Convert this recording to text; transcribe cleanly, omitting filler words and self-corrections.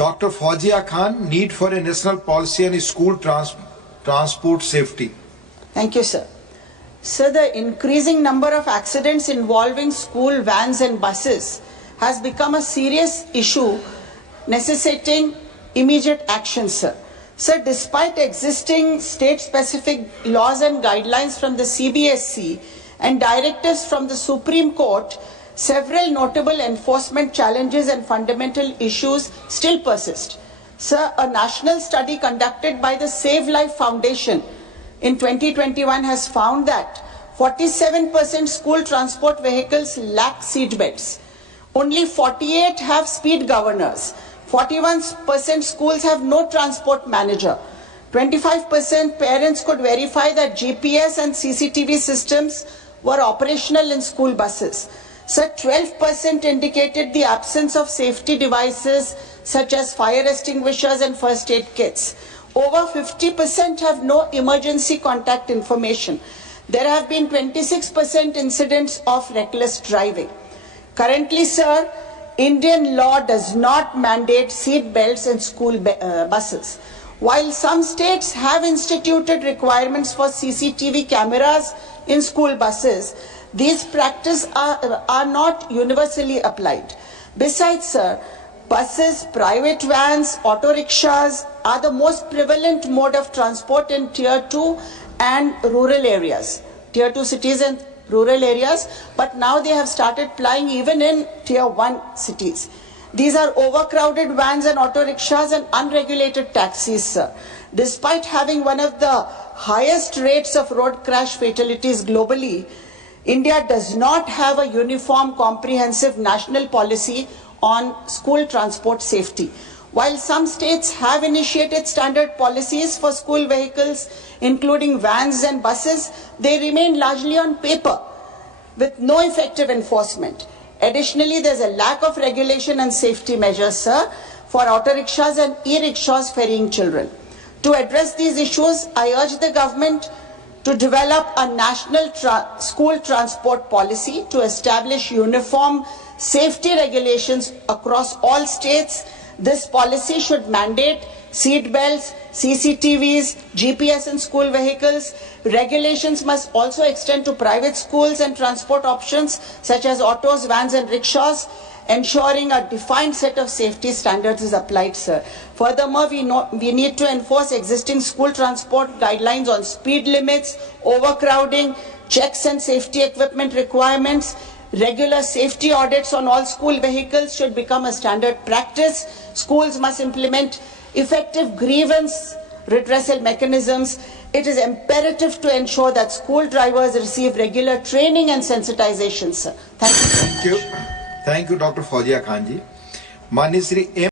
Dr. Fawzia Khan, need for a national policy on school transport safety. Thank you, sir. Sir, the increasing number of accidents involving school vans and buses has become a serious issue necessitating immediate action, sir. Sir, despite existing state-specific laws and guidelines from the CBSE and directives from the Supreme Court, several notable enforcement challenges and fundamental issues still persist. Sir, a national study conducted by the Save Life Foundation in 2021 has found that 47% school transport vehicles lack seat belts. Only 48 have speed governors. 41% schools have no transport manager. 25% parents could verify that GPS and CCTV systems were operational in school buses. Sir, 12% indicated the absence of safety devices such as fire extinguishers and first aid kits. Over 50% have no emergency contact information. There have been 26% incidents of reckless driving. Currently, sir, Indian law does not mandate seat belts in school buses. While some states have instituted requirements for CCTV cameras in school buses, these practices are not universally applied. Besides, sir, buses, private vans, auto rickshaws are the most prevalent mode of transport in Tier 2 and rural areas, Tier 2 cities and rural areas, but now they have started plying even in Tier 1 cities. These are overcrowded vans and auto rickshaws and unregulated taxis, sir. Despite having one of the highest rates of road crash fatalities globally, India does not have a uniform, comprehensive national policy on school transport safety. While some states have initiated standard policies for school vehicles, including vans and buses, they remain largely on paper with no effective enforcement. Additionally, there is a lack of regulation and safety measures, sir, for auto rickshaws and e-rickshaws ferrying children. To address these issues, I urge the government to develop a national school transport policy to establish uniform safety regulations across all states. This policy should mandate seat belts, CCTVs, GPS in school vehicles. Regulations must also extend to private schools and transport options such as autos, vans and rickshaws, ensuring a defined set of safety standards is applied, sir. Furthermore, we need to enforce existing school transport guidelines on speed limits, overcrowding, checks and safety equipment requirements. Regular safety audits on all school vehicles should become a standard practice. Schools must implement effective grievance redressal mechanisms. It is imperative to ensure that school drivers receive regular training and sensitization, sir. Thank you. Thank you, Dr. Fawzia Khan ji. Manisri